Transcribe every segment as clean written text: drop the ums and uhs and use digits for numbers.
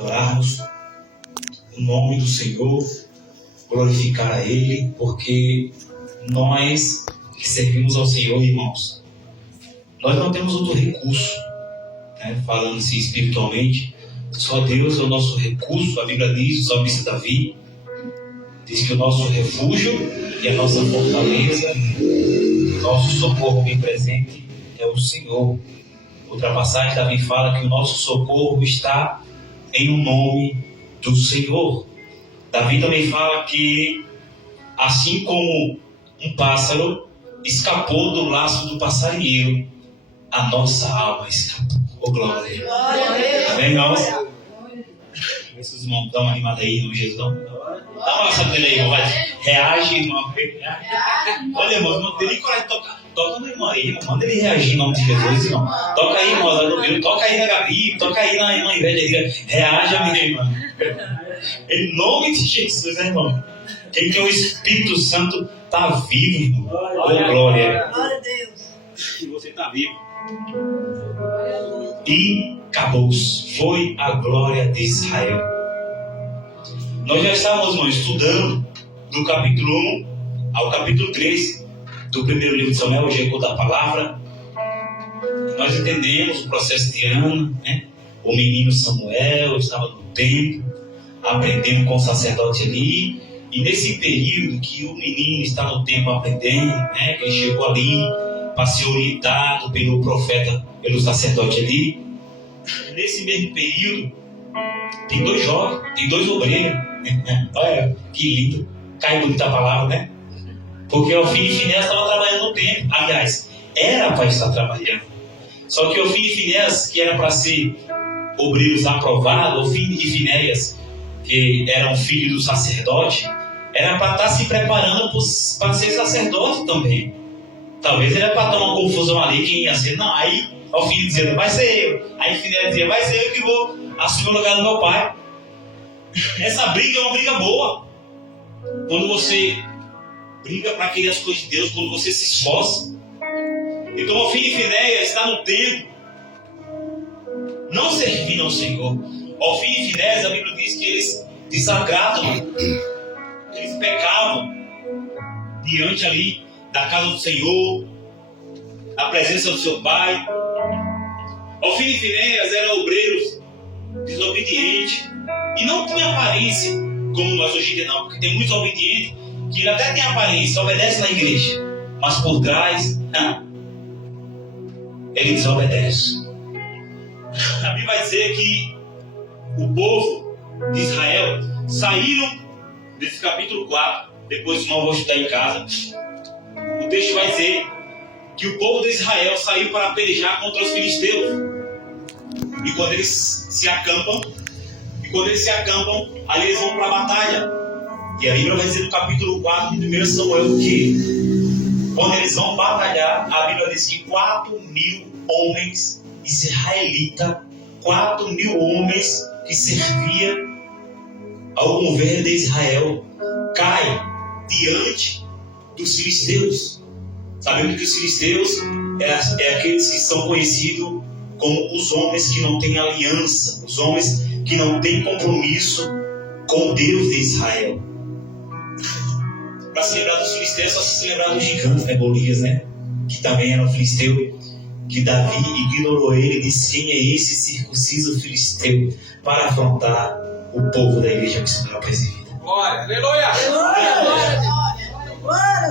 adorarmos o nome do Senhor, glorificar a Ele, porque nós que servimos ao Senhor, irmãos, nós não temos outro recurso, né? Falando-se espiritualmente, só Deus é o nosso recurso. A Bíblia diz, o salmista Davi diz que o nosso refúgio e a nossa fortaleza, o nosso socorro bem presente é o Senhor. Outra passagem, Davi fala que o nosso socorro está em o nome do Senhor. Davi também fala que, assim como um pássaro escapou do laço do passarinheiro, a nossa alma escapou. Oh, glória! Amém, irmãos? Esses irmãos estão animados aí, irmão Jesus. Dá uma sabedoria aí, irmão. Reage, irmão. Olha, irmão, não tem nem coragem de tocar. Toca no irmão aí, irmão. Manda ele reagir em nome de Jesus, irmão. Toca aí, irmão, lá no meu. Toca aí na Gabi. Toca aí na irmã Ivete. Reaja, minha irmã. Em nome de Jesus, né, irmão? Quem tem o Espírito Santo está vivo, irmão. Oh, glória. Glória a Deus. E você está vivo. E acabou-se. Foi a glória de Israel. Nós já estávamos, irmão, estudando do capítulo 1 ao capítulo 3 do primeiro livro de Samuel, o Eco da Palavra. Nós entendemos o processo de Ana, né? O menino Samuel estava no templo, aprendendo com o sacerdote ali. E nesse período que o menino está no templo aprendendo, né? Que ele chegou ali para ser orientado pelo profeta, pelo sacerdote ali. Nesse mesmo período, tem dois jovens, tem dois obreiros. Olha que lindo, cai bonita a palavra, né? Porque Ofni e Finéias estavam trabalhando no templo. Aliás, era para estar trabalhando. Só que Ofni e Finéias, que era para ser obreiros aprovados, Ofni e Finéias, que eram filhos do sacerdote, era para estar se preparando para ser sacerdote também. Talvez era para ter uma confusão ali, quem ia ser. Não, aí Ofni dizendo, vai ser eu. Aí Finéias dizia, vai ser eu que vou assumir o lugar do meu pai. Essa briga é uma briga boa. Quando você briga para querer as coisas de Deus, quando você se esforça. Então Ofni e Finéias está no templo, não servindo ao Senhor. Ofni e Finéias, a Bíblia diz que eles desagradam, eles pecavam diante ali da casa do Senhor, da presença do seu pai. Ofni e Finéias eram obreiros desobedientes e não tinham aparência como nós hoje em dia não, porque tem muitos obedientes que até tem aparência, obedece na igreja, mas por trás, ele desobedece. A Bíblia vai dizer que o povo de Israel saíram desse capítulo 4, depois não vou estudar em casa. O texto vai dizer que o povo de Israel saiu para pelejar contra os filisteus. E quando eles se acampam, ali eles vão para a batalha. E a Bíblia vai dizer no capítulo 4 de 1 Samuel que quando eles vão batalhar, a Bíblia diz que 4.000 homens israelitas, 4.000 homens que serviam ao governo de Israel, caem diante dos filisteus. Sabemos que os filisteus é aqueles que são conhecidos como os homens que não têm aliança, os homens que não têm compromisso com o Deus de Israel. Para se lembrar dos filisteus, só se lembrar dos gigantes, né? Golias, né? Que também era um filisteu, que Davi ignorou ele e disse: quem é esse circunciso filisteu para afrontar o povo da igreja que se torna presidida? Glória, aleluia!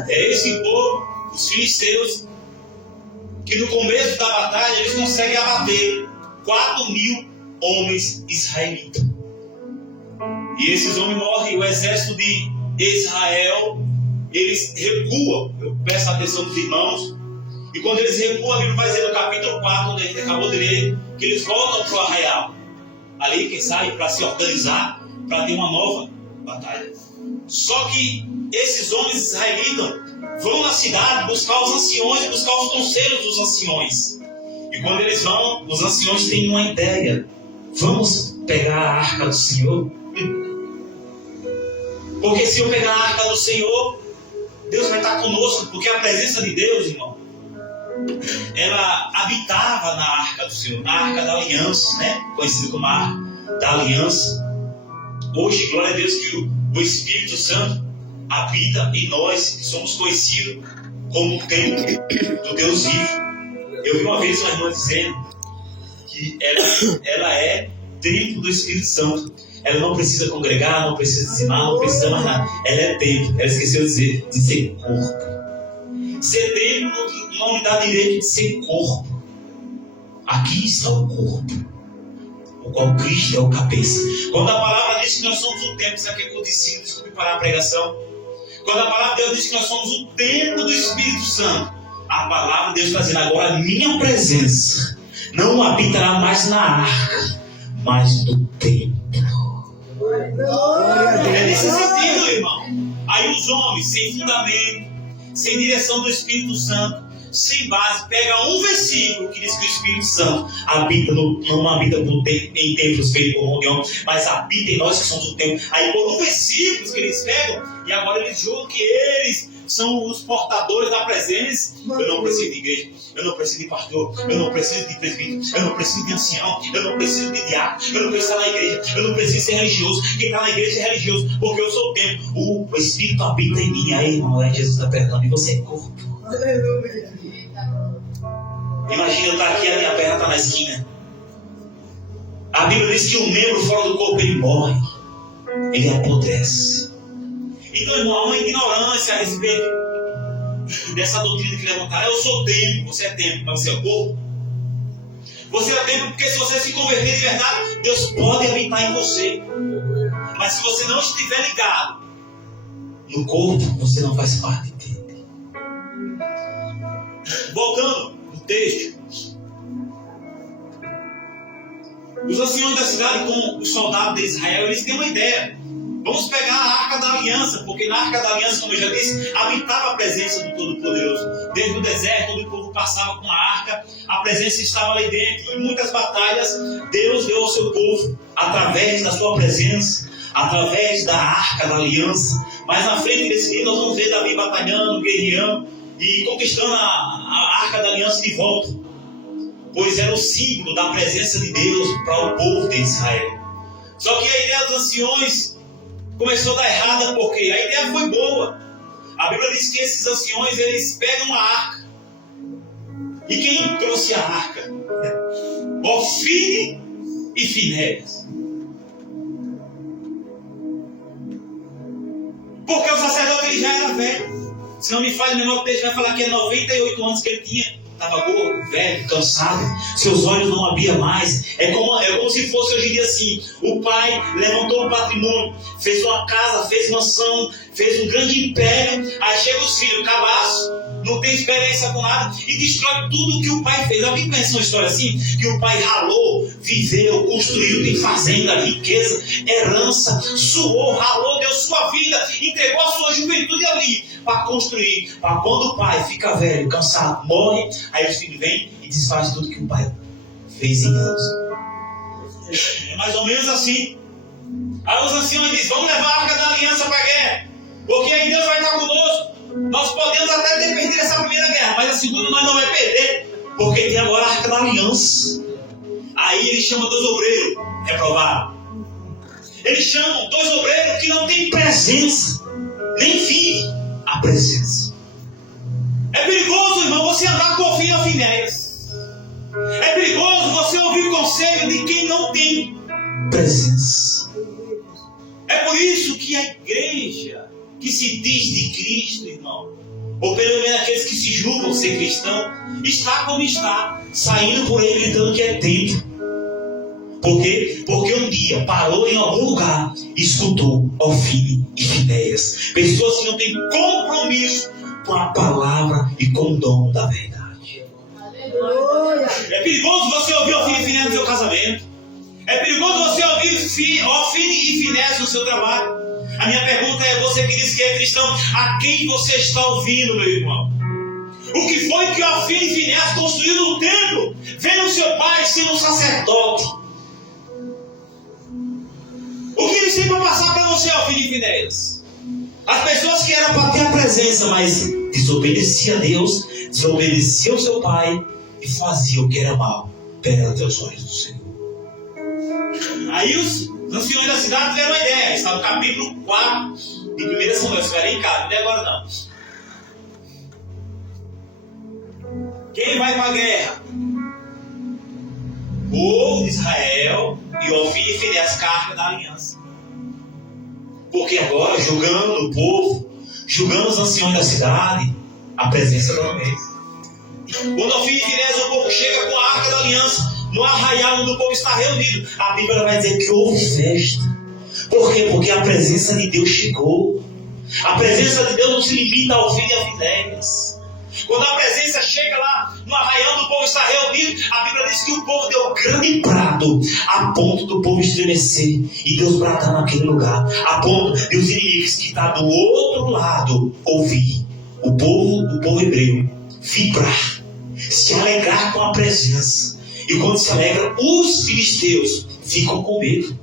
É esse povo, os filisteus, que no começo da batalha eles conseguem abater 4.000 homens israelitas. E esses homens morrem, o exército de Israel, eles recuam. Eu peço a atenção dos irmãos. E quando eles recuam, a Bíblia vai dizer no capítulo 4, onde a gente acabou de ler, que eles voltam para o arraial. Ali quem sai para se organizar, para ter uma nova batalha. Só que esses homens israelitas vão na cidade buscar os anciões, buscar os conselhos dos anciões. E quando eles vão, os anciões têm uma ideia: vamos pegar a arca do Senhor? Porque se eu pegar a arca do Senhor, Deus vai estar conosco, porque a presença de Deus, irmão, ela habitava na arca do Senhor, na arca da aliança, né? Conhecida como a arca da aliança. Hoje, glória a Deus, que o Espírito Santo habita em nós, que somos conhecidos como o templo do Deus vivo. Eu vi uma vez uma irmã dizendo que ela é templo do Espírito Santo. Ela não precisa congregar, não precisa dizimar, não precisa mais nada. Ela é templo. Ela esqueceu de dizer corpo. Ser templo não lhe dá direito de ser corpo. Aqui está o corpo, o qual Cristo é o cabeça. Quando a palavra diz que nós somos o templo, isso aqui é codicilo, desculpe parar a pregação. Quando a palavra de Deus diz que nós somos o templo do Espírito Santo, a palavra de Deus está dizendo agora: a minha presença não habitará mais na arca, mas no templo. É nesse sentido, irmão. Aí os homens, sem fundamento, sem direção do Espírito Santo, sem base, pega um versículo que diz que o Espírito Santo habita não habita em templos feitos por mão de homem, mas habita em nós que somos o templo. Aí por um versículo que eles pegam, e agora eles julgam que eles são os portadores da presença. Eu não preciso de igreja, eu não preciso de pastor, eu não preciso de presbítero, eu não preciso de ancião, eu não preciso de diácono, eu não preciso estar na igreja, eu não preciso ser religioso. Quem está na igreja é religioso, porque eu sou o templo. O Espírito habita em mim. Aí, irmão, Jesus está perguntando: e você é corpo? Imagina eu estar aqui e a minha perna está na esquina. A Bíblia diz que um membro fora do corpo ele morre, ele apodrece. Então, irmão, há uma ignorância a respeito dessa doutrina que levantaram. Eu sou templo, você é templo, mas você é corpo. Você é templo porque se você se converter de verdade, Deus pode habitar em você. Mas se você não estiver ligado no corpo, você não faz parte dele. Voltando no texto, os anciões da cidade com os soldados de Israel, eles têm uma ideia. Vamos pegar a Arca da Aliança, porque na Arca da Aliança, como eu já disse, habitava a presença do Todo-Poderoso. Desde o deserto, onde o povo passava com a Arca, a presença estava ali dentro. Em muitas batalhas, Deus deu ao seu povo, através da sua presença, através da Arca da Aliança. Mas na frente desse livro, nós vamos ver Davi batalhando, guerreando e conquistando a Arca da Aliança de volta, pois era o símbolo da presença de Deus para o povo de Israel. Só que a ideia dos anciões começou a dar errada, porque a ideia foi boa. A Bíblia diz que esses anciões, eles pegam a arca. E quem trouxe a arca? Ofni e Finéias. Porque o sacerdote ele já era velho. Se não me falha, o meu texto vai falar que é 98 anos que ele tinha. Estava gordo, velho, cansado, seus olhos não abriam mais. É como se fosse hoje em dia assim: o pai levantou um patrimônio, fez uma casa, fez mansão, fez um grande império. Aí chega os filhos, cabaço, não tem experiência com nada e destrói tudo o que o pai fez. Alguém conhece uma história assim? Que o pai ralou, viveu, construiu, tem fazenda, riqueza, herança, suou, ralou, deu sua vida, entregou a sua juventude ali para construir, para quando o pai fica velho, cansado, morre, aí os filhos vêm e desfazem tudo que o pai fez em anos. É mais ou menos assim. Aí os anciões dizem: vamos levar a Arca da Aliança para a guerra, porque aí Deus vai estar conosco. Nós podemos até ter perdido essa primeira guerra, mas a segunda nós não vamos perder, porque tem agora a Arca da Aliança. Aí ele chama 2 obreiros, reprovaram. Eles chamam 2 obreiros que não têm presença, nem vive a presença. É perigoso, irmão, você andar com Ofni ou Finéias. É perigoso você ouvir o conselho de quem não tem presença. É por isso que a igreja que se diz de Cristo, irmão, ou pelo menos aqueles que se julgam ser cristão, está como está, saindo por ele gritando que é templo. Por quê? Porque um dia parou em algum lugar e escutou Ofni e Finéias, pessoas que não têm compromisso com a palavra e com o dom da verdade. É perigoso você ouvir Ofni e Finéias no seu casamento. É perigoso você ouvir Ofni e Finéias no seu trabalho. A minha pergunta é: você que diz que é cristão, a quem você está ouvindo, meu irmão? O que foi que Ofni e Finéias construiu no templo, vendo seu pai sendo um sacerdote? O que eles têm para passar para você, Ofni e Finéias? As pessoas que eram para ter a presença, mas desobedeciam a Deus, desobedeciam ao seu pai e faziam o que era mal perante os olhos do Senhor. Aí os anciões da cidade tiveram uma ideia. Está no capítulo 4 de 1 Samuel. Você vai ler em casa, não é agora não. Quem vai para a guerra? O povo de Israel e Ofni e Finéias, carga da aliança. Porque agora, julgando o povo, julgando os anciões da cidade, a presença não é mesmo. Quando Ofni e Finéias, o povo chega com a arca da aliança, no arraial onde o povo está reunido, a Bíblia vai dizer que houve festa. Por quê? Porque a presença de Deus chegou. A presença de Deus não se limita a Ofni e a Finéias. Quando a presença chega lá no arraial onde o povo está reunido, a Bíblia diz que o povo deu grande brado, a ponto do povo estremecer e Deus bradar naquele lugar, a ponto de os inimigos que estão do outro lado ouvir o povo hebreu vibrar, se alegrar com a presença. E quando se alegra, os filisteus ficam com medo.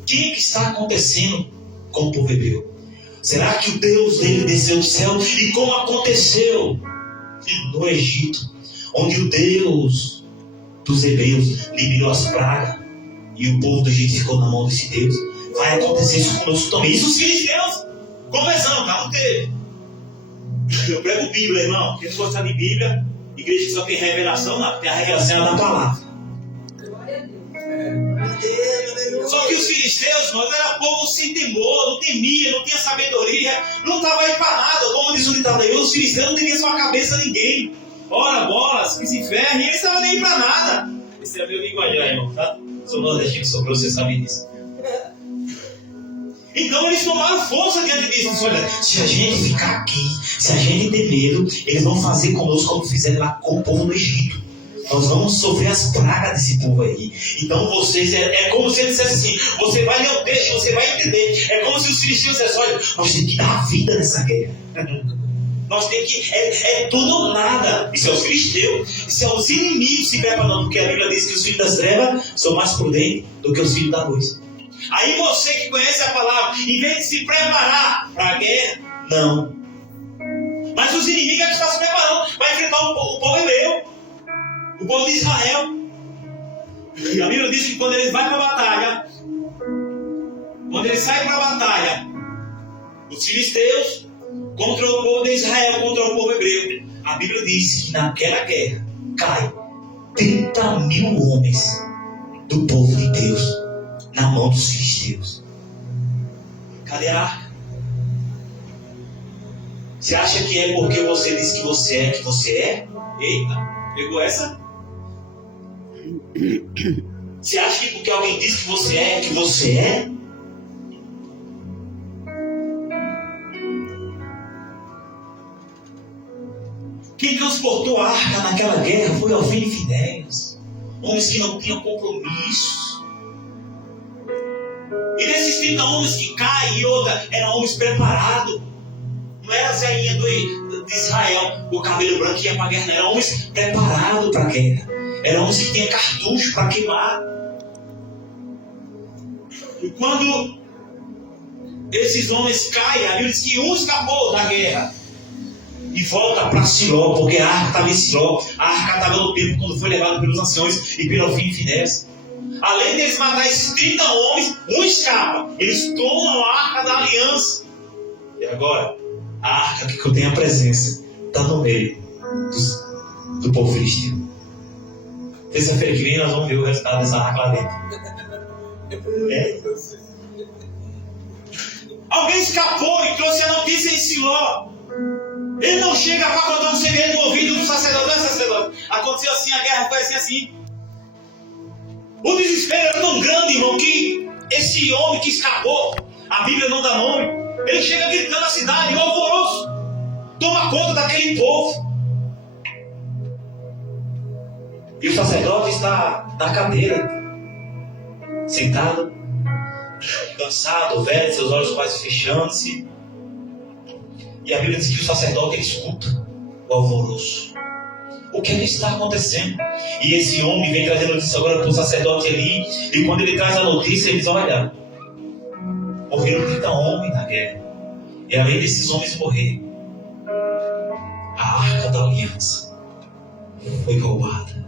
O que está acontecendo com o povo hebreu? Será que o Deus dele desceu do céu? E como aconteceu no Egito, onde o Deus dos hebreus liberou as pragas e o povo do Egito ficou na mão desse Deus, vai acontecer isso conosco também. Isso os filisteus conversando, tá? Não teve. Eu prego Bíblia, irmão. Quem gosta de Bíblia, igreja que só tem revelação, não, tem a revelação da palavra. Só que os filisteus, nós era povo sem temor, não temia, não tinha sabedoria, não estava aí para nada. Como diz o ditado aí, os filisteus não deviam sua cabeça a ninguém. Ora, bolas, que se ferre, eles estavam nem para nada. Esse é meu linguajar, irmão, tá? Sou nordestino, sou grosso, você sabe disso. Então eles tomaram força diante disso. Olha, se a gente ficar aqui, se a gente ter medo, eles vão fazer conosco como fizeram lá com o povo no Egito. Nós vamos sofrer as pragas desse povo aí. Então vocês, é como se ele dissesse assim, você vai ler o texto, você vai entender. É como se os filisteus dissessem, olha, nós temos que dar vida nessa guerra. Nós temos que, é tudo ou nada. Isso é os filisteus, isso é os inimigos se preparando, porque a Bíblia diz que os filhos das trevas são mais prudentes do que os filhos da luz. Aí você que conhece a palavra, em vez de se preparar para a guerra, não. Mas os inimigos é que estão se preparando, vai enfrentar o povo hebreu. O povo de Israel. E a Bíblia diz que quando eles vão para a batalha, quando eles saem para a batalha, os filisteus contra o povo de Israel, contra o povo hebreu, a Bíblia diz que naquela guerra cai 30.000 homens do povo de Deus na mão dos filisteus. Cadê a arca? Você acha que é porque você diz que você é que você é? Eita, pegou essa? Você acha que porque alguém diz que você é que você é? Quem transportou a arca naquela guerra foi Ofni e Finéias, homens que não tinham compromisso. E desses 30 homens que caem e outra, eram homens preparados. Não era a Zeinha de Israel, o cabelo branco que ia para a guerra, não. Eram homens preparados para a guerra. Eram homens que tinham cartucho para queimar. E quando esses homens caem, a Bíblia diz que um escapou da guerra e volta para Siló, porque a arca estava em Siló. A arca estava no templo quando foi levada pelos anciões e pelo Ofni e Finéias. Além de eles matar esses 30 homens, um escapa. Eles tomam a arca da aliança. E agora, a arca que contém a presença está no meio do povo filisteu. Terça-feira que vem nós vamos ver o resultado dessa arca lá dentro. É. Alguém escapou e trouxe a notícia em Siló. Ele não chega para contar um segredo no ouvido do sacerdote. Não é sacerdote. Aconteceu assim, a guerra foi assim. O desespero era tão grande, irmão, que esse homem que escapou, a Bíblia não dá nome, ele chega gritando na cidade, o alvoroço toma conta daquele povo. E o sacerdote está na cadeira, sentado, cansado, velho, seus olhos quase fechando-se. E a Bíblia diz que o sacerdote ele escuta o alvoroço. O que é que está acontecendo? E esse homem vem trazendo notícia agora para o sacerdote ali. E quando ele traz a notícia, ele diz: olha, morreram 30 homens na guerra. E além desses homens morrer, a arca da aliança foi roubada.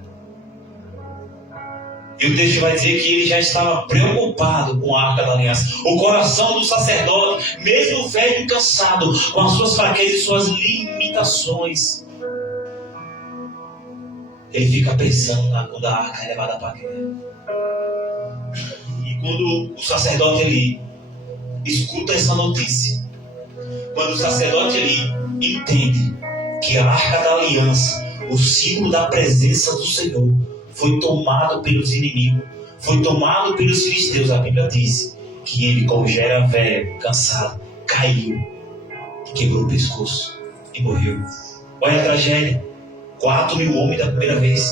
E o texto vai dizer que ele já estava preocupado com a Arca da Aliança. O coração do sacerdote, mesmo velho e cansado, com as suas fraquezas e suas limitações, ele fica pensando quando a arca é levada para a guerra. E quando o sacerdote Eli escuta essa notícia, quando o sacerdote Eli entende que a Arca da Aliança, o símbolo da presença do Senhor, foi tomado pelos inimigos, foi tomado pelos filisteus, a Bíblia diz que ele, como já era velho, cansado, caiu e quebrou o pescoço e morreu. Olha a tragédia: 4.000 homens da primeira vez.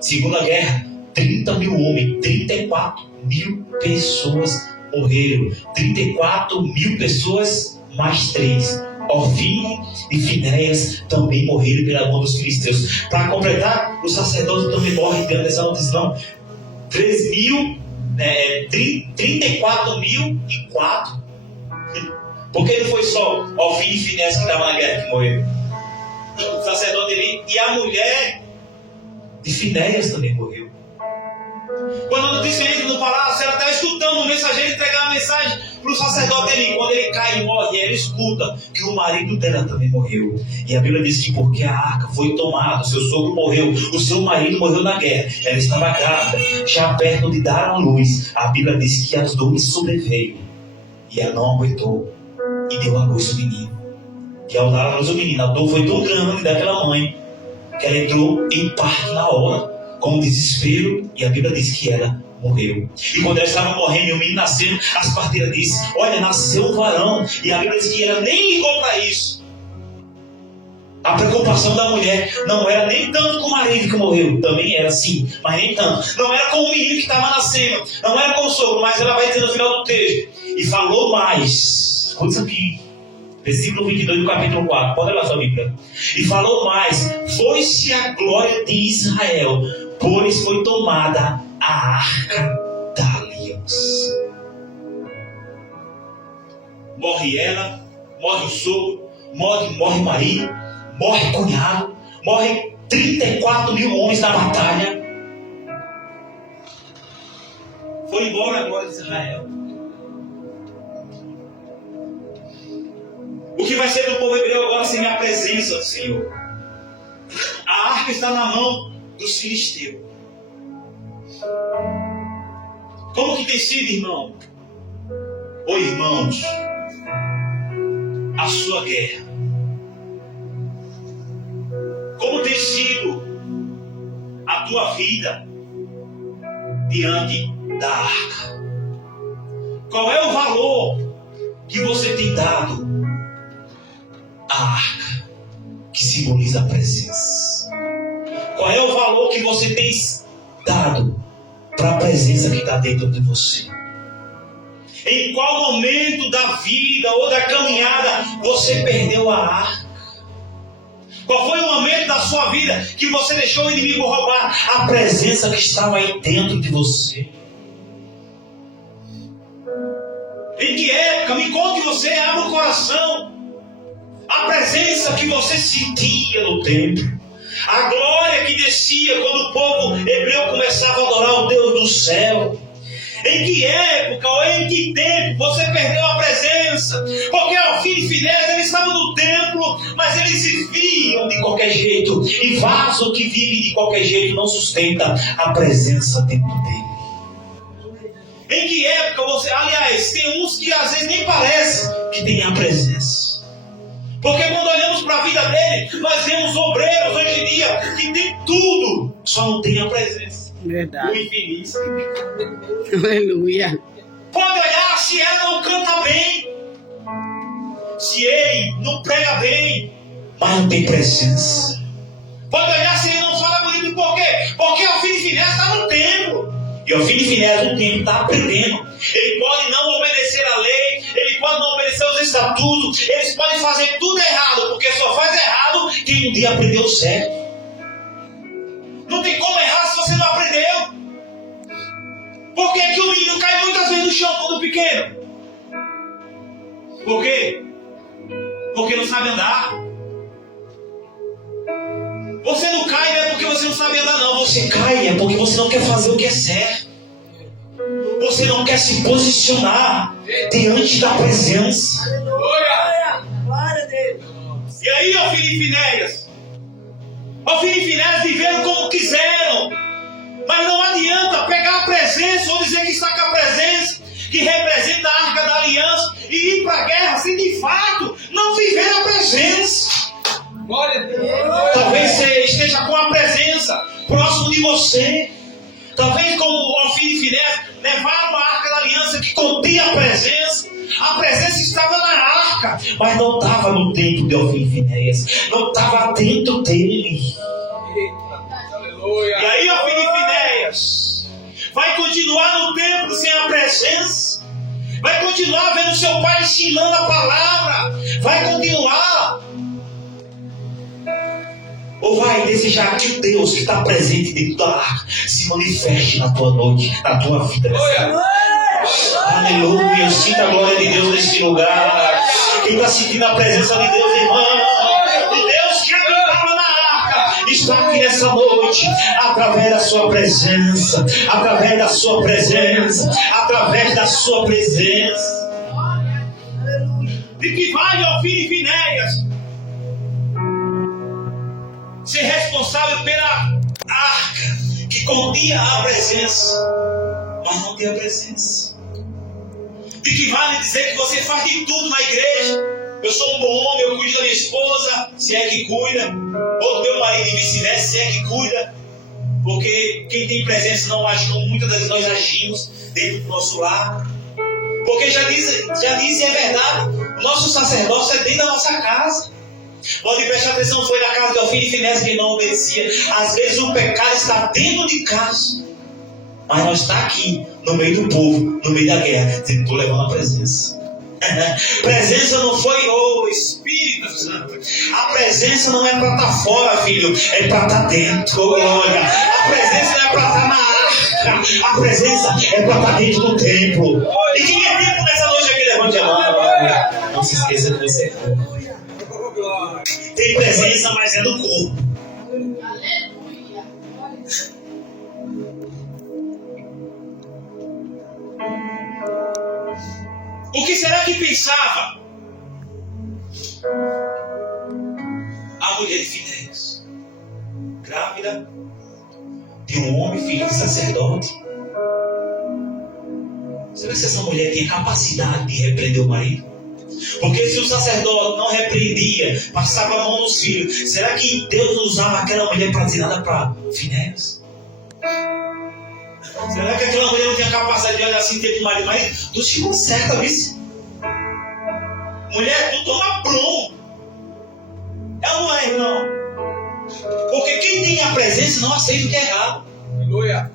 Segunda guerra, 30.000 homens, 34.000 pessoas morreram. 34.000 pessoas mais 3. Ofni e Finéias também morreram pela mão dos filisteus. Para completar, o sacerdote também morre diante dessa notícia. Não, 34.004. Porque não foi só Ofni e Finéias que estavam na guerra que morreram. O sacerdote Eli e a mulher de Finéias também morreu. Quando a notícia entra no palácio, ela está escutando o mensageiro entregar a mensagem para o sacerdote Eli. Quando ele cai e morre, ela escuta que o marido dela também morreu. E a Bíblia diz que porque a arca foi tomada, o seu sogro morreu, o seu marido morreu na guerra, ela estava grávida, já perto de dar à luz. A Bíblia diz que a dor sobreveio e ela não aguentou e deu à luz o menino. E ao dar à luz o menino, a dor foi tão grande daquela mãe que ela entrou em parto na hora, com desespero, e a Bíblia diz que ela morreu. E quando ela estava morrendo e o menino nascendo, as parteiras dizem: olha, nasceu um varão. E a Bíblia diz que ela nem ligou para isso. A preocupação da mulher não era nem tanto com o marido que morreu, também era sim, mas nem tanto. Não era com o menino que estava nascendo, não era com o sogro, mas ela vai dizer no final do texto: e falou mais. Escuta isso aqui, versículo 22 do capítulo 4, pode olhar sua Bíblia. E falou mais: foi-se a glória de Israel, pois foi tomada a arca da aliança. Morre ela, morre o sogro, morre o marido, morre o cunhado, morre 34.000 homens na batalha. Foi embora a glória de Israel. O que vai ser do povo hebreu agora sem a presença do Senhor? A arca está na mão dos filisteus. Como que tem sido, irmão? Ou irmãos, a sua guerra? Como tem sido a tua vida diante da arca? Qual é o valor que você tem dado à arca, que simboliza a presença? Qual é o valor que você tem dado para a presença que está dentro de você? Em qual momento da vida ou da caminhada você perdeu a arca? Qual foi o momento da sua vida que você deixou o inimigo roubar a presença que estava aí dentro de você? Em que época? Me conte você, abra o coração. A presença que você sentia no templo, a glória que descia quando o povo hebreu começava a adorar o Deus do céu. Em que época ou em que tempo você perdeu a presença? Porque Ofni e Finéias, eles estavam no templo, mas eles viviam de qualquer jeito. E vaso que vive de qualquer jeito não sustenta a presença dentro dele. Em que época você... Aliás, tem uns que às vezes nem parece que tem a presença. Porque quando olhamos para a vida dele, nós vemos obreiros hoje em dia que tem tudo, só não tem a presença. Verdade. O infeliz. Aleluia. Pode olhar se ela não canta bem, se ele não prega bem, mas não tem presença. Pode olhar se ele não fala bonito. Por quê? Porque o filho de Finéias está no templo. E o filho de Finéias no templo está aprendendo. Ele pode não obedecer a lei, ele pode não obedecer os estatutos, eles podem fazer tudo errado, porque só faz errado quem um dia aprendeu certo. Não tem como errar se você não aprendeu. Por que o menino cai muitas vezes no chão quando pequeno? Por quê? Porque não sabe andar. Você não cai não é porque você não sabe andar, não. Você cai é porque você não quer fazer o que é certo. Você não quer se posicionar diante da presença. Aleluia. Glória a Deus. E aí, ó filho de Finéias, viveram como quiseram. Mas não adianta pegar a presença ou dizer que está com a presença, que representa a arca da aliança, e ir para a guerra sem de fato não viver a presença. Glória a Deus. Talvez você esteja com a presença próximo de você. Talvez como o filho de Finéias levaram a arca da aliança que continha a presença. A presença estava na arca, mas não estava no templo de Ofim e Finéias. Não estava dentro dele. Aleluia. E aí, ó filho de Finéias, vai continuar no templo sem a presença? Vai continuar vendo seu pai ensinando a palavra? Vai continuar? Ou vai desejar que o Deus que está presente dentro da arca se manifeste na tua noite, na tua vida? Aleluia, sinta a glória de Deus nesse lugar. Quem está sentindo a presença de Deus, irmão, o Deus que habitava na arca, está aqui nessa noite, através da sua presença, através da sua presença, através da sua presença. De que vale, ó filho de Finéias, ser responsável pela arca que continha a presença, mas não tem a presença? De que vale dizer que você faz de tudo na igreja? Eu sou um bom homem, eu cuido da minha esposa, se é que cuida, ou do meu marido e vice-versa, se é que cuida. Porque quem tem presença não age como muitas vezes nós agimos dentro do nosso lar. Porque já disse, é verdade, o nosso sacerdócio é dentro da nossa casa. Pode prestar atenção, foi na casa de Ofim e Finéias que não obedecia. Às vezes o pecado está dentro de casa, mas não está aqui, no meio do povo, no meio da guerra, dizendo: estou levando a presença. Presença não foi o Espírito Santo. A presença não é para estar fora, filho, é para estar dentro. Olha, a presença não é para estar na arca, a presença é para estar dentro do templo. E quem é templo nessa noite aqui, levante a mão. Não se esqueça que você tem presença, mas é do corpo. Aleluia. O que será que pensava a mulher de Finéias, grávida de um homem, filho de sacerdote? Será que essa mulher tinha capacidade de repreender o marido? Porque se o sacerdote não repreendia, passava a mão nos filhos, será que Deus usava aquela mulher para dizer nada para Finéias? Será que aquela mulher não tinha capacidade de olhar assim dentro do marido? Mas tu te conserta, viu? Mulher, tu toma prumo. É ou não é, irmão? Porque quem tem a presença não aceita o que é errado. Aleluia.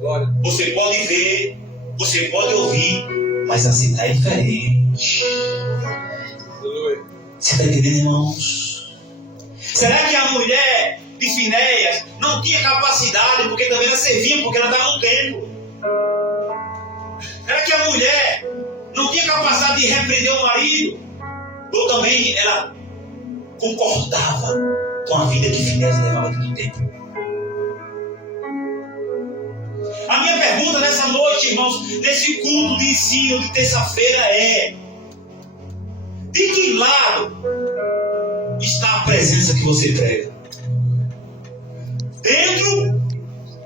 Glória. Você pode ver, você pode ouvir, mas aceitar é diferente. Aleluia. Você está entendendo, irmãos? Será que a mulher de Finéias não tinha capacidade, porque também ela servia, porque ela estava no templo? Será que a mulher não tinha capacidade de repreender o marido? Ou também ela concordava com a vida que Finéias levava dentro do templo? A minha pergunta nessa noite, irmãos, nesse culto de ensino de terça-feira é: de que lado está a presença que você prega? Dentro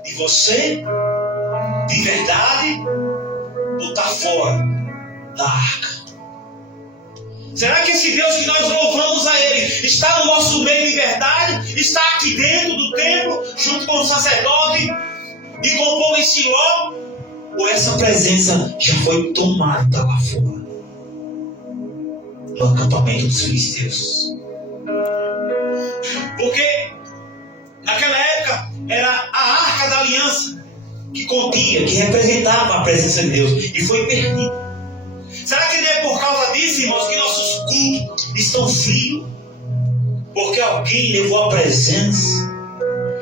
de você, de verdade, ou está fora da arca? Será que esse Deus que nós louvamos a Ele está no nosso meio de verdade? Está aqui dentro do templo, junto com o sacerdote e com o povo em Siló? Ou essa presença já foi tomada lá fora, no acampamento dos filisteus? Porque naquela época era a arca da aliança que continha, que representava a presença de Deus, e foi perdida. Será que não é por causa disso, irmãos, que nossos cultos estão frios? Porque alguém levou a presença?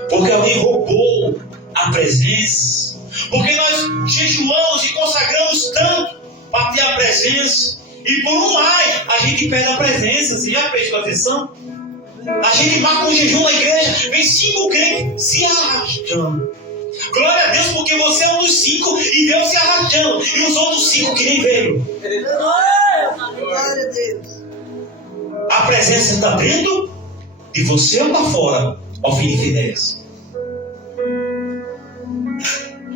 Porque alguém roubou a presença? Porque nós jejuamos e consagramos tanto para ter a presença, e por um ai a gente perde a presença. Você já prestou atenção? A gente marca um jejum na igreja, vem 5 crentes se arrastando. Glória a Deus, porque você é um dos 5 e veio se arrastando. E os outros 5 que nem veio. Glória a Deus. A presença está dentro de você ou está fora, ó filho de Finéias?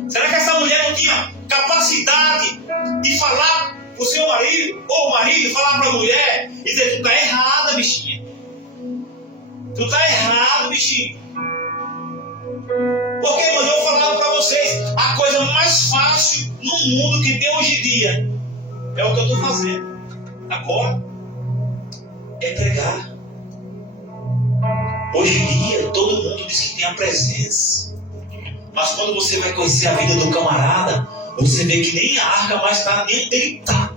Será que essa mulher não tinha capacidade de falar para o seu marido, ou o marido falar para a mulher e dizer: tu está errada, bichinha. Tu está errado, bichinho. Porque, irmãos, eu vou falar para vocês, a coisa mais fácil no mundo que tem hoje em dia é o que eu estou fazendo agora. É pregar. Hoje em dia, todo mundo diz que tem a presença. Mas quando você vai conhecer a vida do camarada, você vê que nem a arca mais está, nem ele está.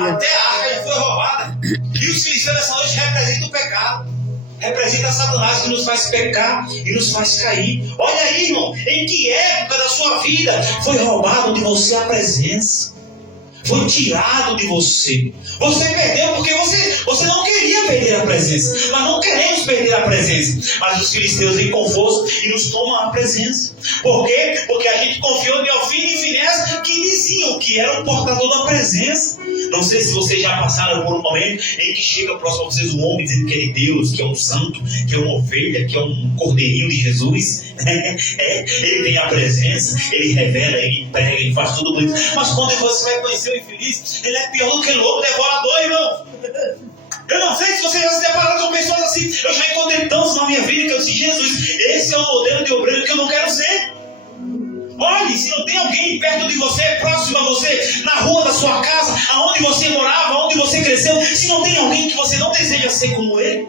Até a arca já foi roubada. E os filisteus nessa noite representam o pecado. Representa Satanás que nos faz pecar e nos faz cair. Olha aí, irmão, em que época da sua vida foi roubado de você a presença? Foi tirado de você. Você perdeu porque você não queria perder a presença. Nós não queremos perder a presença. Mas os filisteus vêm com força e nos tomam a presença. Por quê? Porque a gente confiou em Ofni e Finéias, que diziam que era o portador da presença. Não sei se vocês já passaram por um momento em que chega próximo a vocês um homem dizendo que ele é Deus, que é um santo, que é uma ovelha, que é um cordeirinho de Jesus. Ele tem a presença, ele revela, ele prega, ele faz tudo bonito. Mas quando você vai conhecer o infeliz, ele é pior do que lobo devorador, irmão. Eu não sei se você já se deparou com pessoas assim. Eu já encontrei tantos na minha vida que eu disse: Jesus, esse é o modelo de obreiro que eu não quero ser. Olhe, se não tem alguém perto de você, próximo a você, na rua da sua casa, aonde você morava, aonde você cresceu, se não tem alguém que você não deseja ser como ele,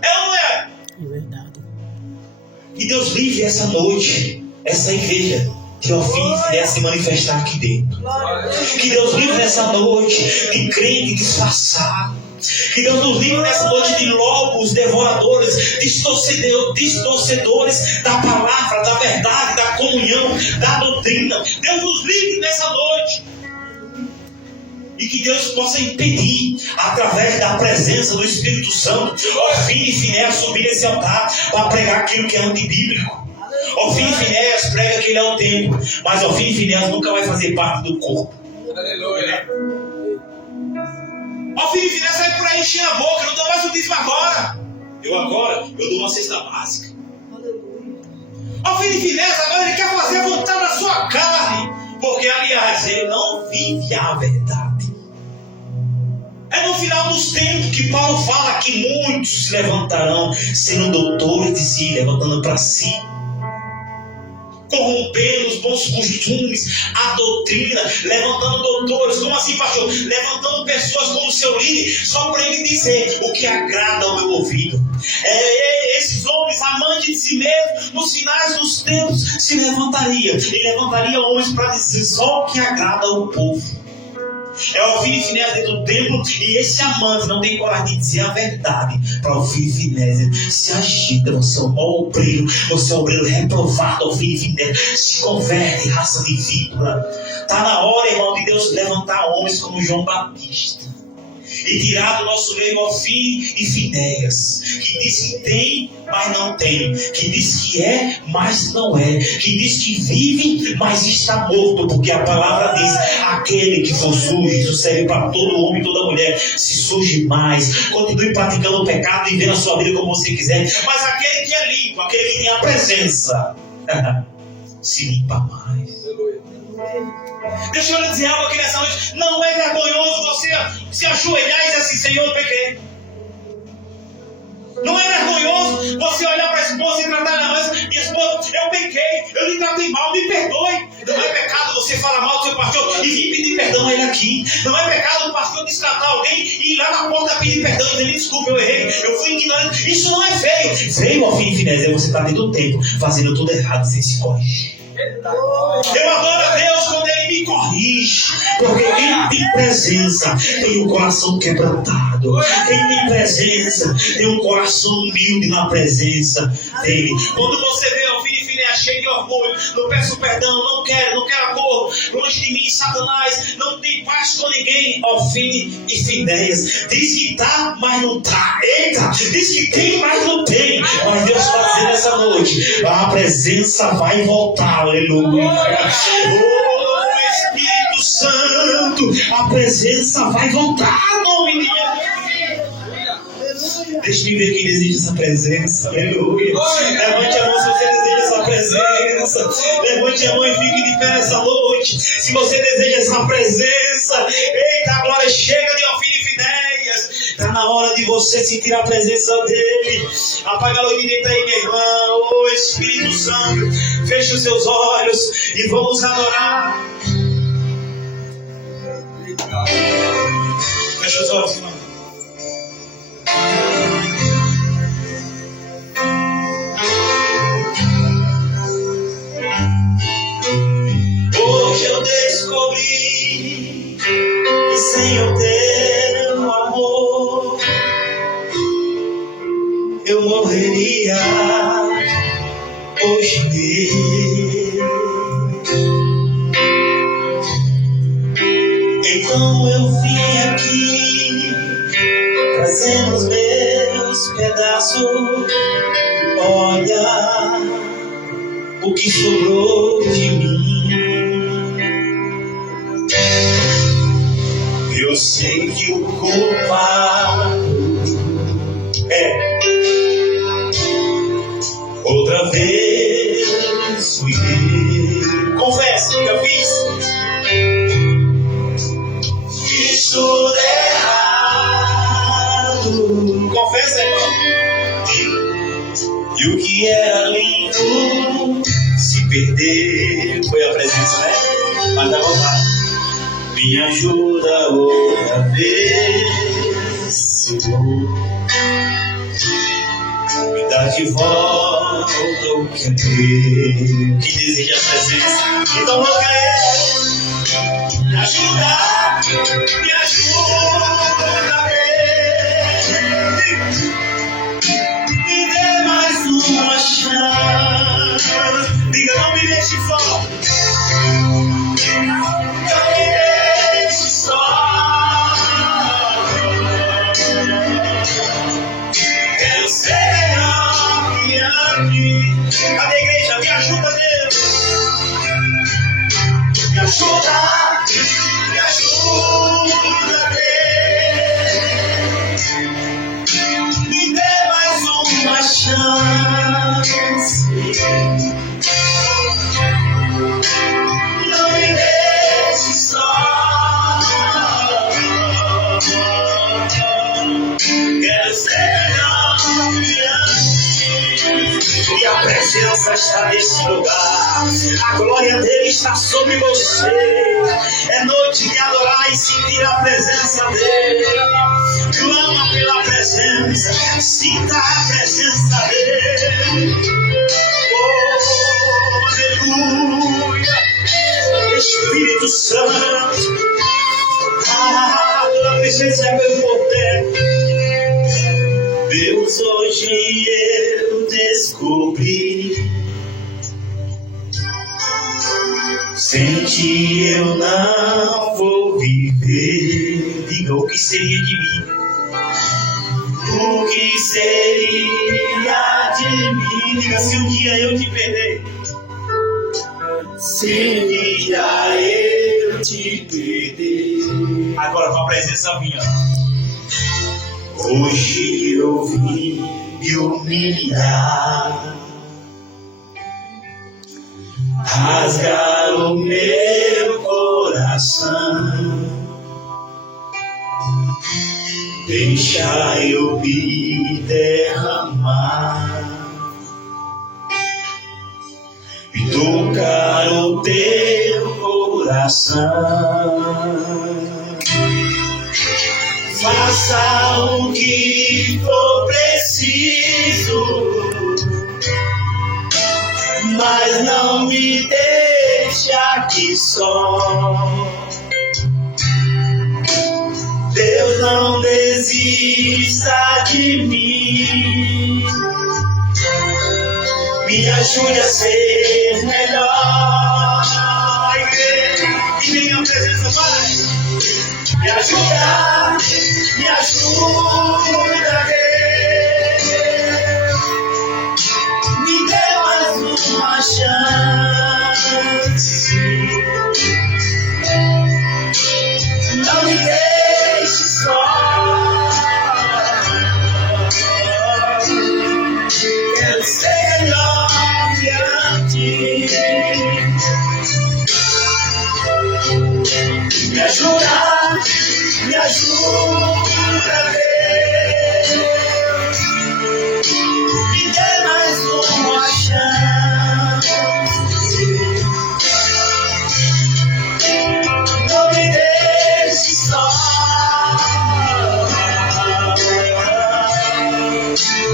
é ou não é? É verdade. E Deus livre essa noite, essa igreja de Ofni e Finéias se manifestar aqui dentro. Que Deus livre nessa noite de crente disfarçado. Que Deus nos livre nessa noite de lobos devoradores, distorcedores da palavra, da verdade, da comunhão, da doutrina. Deus nos livre nessa noite. E que Deus possa impedir, através da presença do Espírito Santo, Ofni e Finéias subir esse altar para pregar aquilo que é antibíblico. Ofni e Finéias prega que ele é o templo, mas Ofni e Finéias nunca vai fazer parte do corpo. Aleluia. Ofni e Finéias sai por aí enchendo a boca, não dou mais o dízimo agora. Eu dou uma cesta básica. Ofni e Finéias agora ele quer fazer a vontade da sua carne, porque aliás ele não vive a verdade. É no final dos tempos que Paulo fala que muitos se levantarão sendo doutores de si, levantando para si, corrompendo os bons costumes, a doutrina, levantando doutores. Como assim, pastor? Levantando pessoas como seu líder, só para ele dizer o que agrada ao meu ouvido. Esses homens amantes de si mesmos, nos finais dos tempos, se levantariam. E levantaria homens para dizer só o que agrada ao povo. É Ofni e Finéias dentro do templo, e esse amante não tem coragem de dizer a verdade para Ofni e Finéias. Se agita, você é um mau obreiro, você é um obreiro reprovado. Ofni e Finéias, se converte, raça de víbora. Está na hora, irmão, de Deus levantar homens como João Batista e tirar do nosso meio Ofni e Finéias, que diz que tem, mas não tem, que diz que é, mas não é, que diz que vive, mas está morto, porque a palavra diz: aquele que for sujo, isso serve para todo homem e toda mulher, se suje mais, continue praticando o pecado e vivendo a sua vida como você quiser, mas aquele que é limpo, aquele que tem a presença, se limpa mais. Deixa eu lhe dizer algo aqui nessa noite. Não é vergonhoso você se ajoelhar e dizer assim: Senhor, eu pequei. Não é vergonhoso você olhar para a esposa e tratar ela mais: minha esposa, eu pequei, eu lhe tratei mal, me perdoe. Não é pecado você falar mal do seu pastor e vir pedir perdão a ele aqui. Não é pecado o pastor descartar alguém e ir lá na porta pedir perdão e dizer: me desculpe, eu errei, eu fui ignorante. Isso não é feio. Feio, Ofni e Finéias, é você estar dentro do tempo fazendo tudo errado sem se corrigir. Eu adoro a Deus quando Ele me corrige, porque quem tem presença tem um coração quebrantado. Quem tem presença tem um coração humilde na presença dele. Quando você vê Ofni e Finéias me achei de orgulho. Não peço perdão, não quero amor. Longe de mim, Satanás. Não tem paz com ninguém. Ofine e Finéias. Diz que tá, mas não tá. Eita! Diz que tem, mas não tem. Mas Deus está dizendo essa noite: a presença vai voltar. Aleluia. Oh, Espírito Santo, a presença vai voltar. Em nome de Jesus. Deixa eu ver quem deseja essa presença. Aleluia. Levante a mão se você deseja essa presença. Levante a mão e fique de pé nessa noite. Se você deseja essa presença, eita, a glória chega de Ofine e Finéias. Está na hora de você sentir a presença dele. Apaga a luz direita aí, minha irmã. Oh, Espírito Santo, feche os seus olhos e vamos adorar. Feche os olhos, irmão. Hoje eu descobri que sem o teu amor eu morreria hoje mesmo. Então eu vim aqui trazendo os meus pedaços. Olha o que sobrou de mim. Eu sei que o culpado é outra vez fui eu. Confesso que eu fiz tudo errado. Confessa, irmão. E o que era lindo se perder. Foi a presença, né? Mas vai voltar. Me ajuda outra vez, Senhor. Me dá de volta o que é meu. Que deseja a presença. Então vamos cair. Me ajuda me dê mais uma chance. Diga, não me deixe só. Não me deixe só. Quero ser melhor que antes. Cadê a igreja? Me ajuda, Deus. Me ajuda. Me ajuda, Deus. Me dê mais uma chance. Não me deixe só. Quero ser melhor que antes. E a presença está nesse lugar. A glória dele está sobre você. É noite de adorar e sentir a presença dele. Clama pela presença. Sinta a presença dele. Oh, aleluia. Espírito Santo. A tua presença é meu poder. Deus, hoje eu descobri. Sem ti eu não vou viver. Diga, o que seria de mim? O que seria de mim? Diga, se um dia eu te perder. Se um dia eu te perder. Agora com a presença minha. Hoje eu vim me humilhar. Rasgar o meu coração. Deixa eu me derramar e tocar o teu coração. Faça o que for preciso, mas não me deixe aqui só. Deus, não desista de mim. Me me ajude a ser melhor. E vem minha presença, Pai. Me ajuda, Deus. Me dê mais uma chance. Não me deixe só. Quero ser melhor que antes. Me ajuda, Deus. Me dê mais uma chance. Não me deixe só.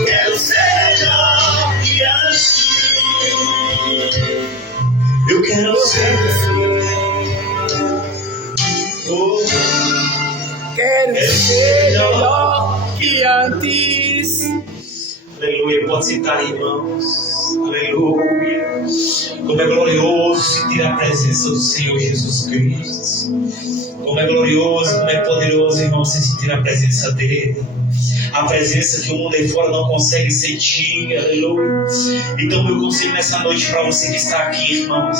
Quero ser melhor que antes. Eu quero ser. Quero ser melhor que antes. Aleluia, pode sentar aí, irmãos. Aleluia. Como é glorioso sentir a presença do Senhor Jesus Cristo. Como é glorioso, como é poderoso, irmão, você sentir a presença dele. A presença que o mundo aí fora não consegue sentir. Aleluia. Então meu conselho nessa noite para você que está aqui, irmãos,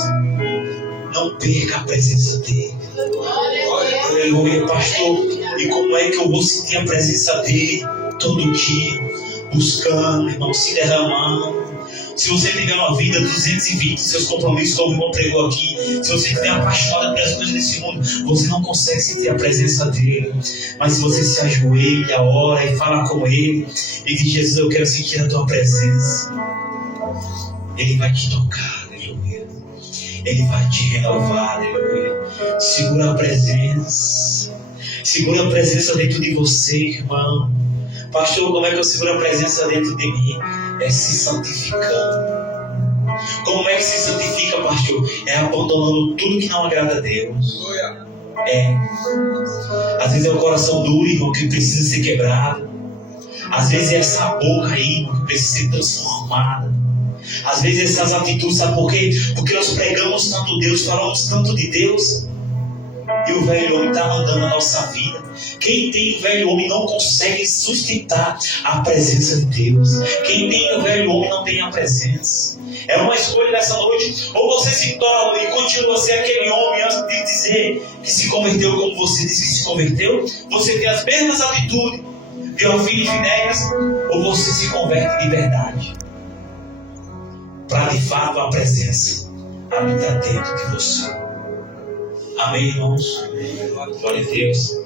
não perca a presença dele. Aleluia, pastor. E como é que eu vou sentir a presença dele todo dia? Buscando, irmão, se derramando. Se você tiver uma vida 220, seus compromissos, como o irmão pregou aqui, se você estiver apaixonado pelas coisas desse mundo, você não consegue sentir a presença dele. Mas se você se ajoelha, ora e fala com ele, e diz: Jesus, eu quero sentir a tua presença, ele vai te tocar, aleluia. Ele vai te renovar, aleluia. Segura a presença. Segura a presença dentro de você, irmão. Pastor, como é que eu seguro a presença dentro de mim? É se santificando. Como é que se santifica, pastor? É abandonando tudo que não agrada a Deus. Às vezes é o coração duro, irmão, que precisa ser quebrado. Às vezes é essa boca aí, irmão, que precisa ser transformada. Às vezes essas atitudes, sabe por quê? Porque nós pregamos tanto Deus, falamos tanto de Deus, e o velho homem está mandando a nossa vida. Quem tem o velho homem não consegue sustentar a presença de Deus. Quem tem o velho homem não tem a presença. É uma escolha nessa noite. Ou você se torna e continua a ser aquele homem antes de dizer que se converteu como você disse que se converteu. Você tem as mesmas atitudes de Ofini e Finéias, ou você se converte de verdade, para de fato a presença habitar dentro de você. Amém, irmãos? Glória a Deus.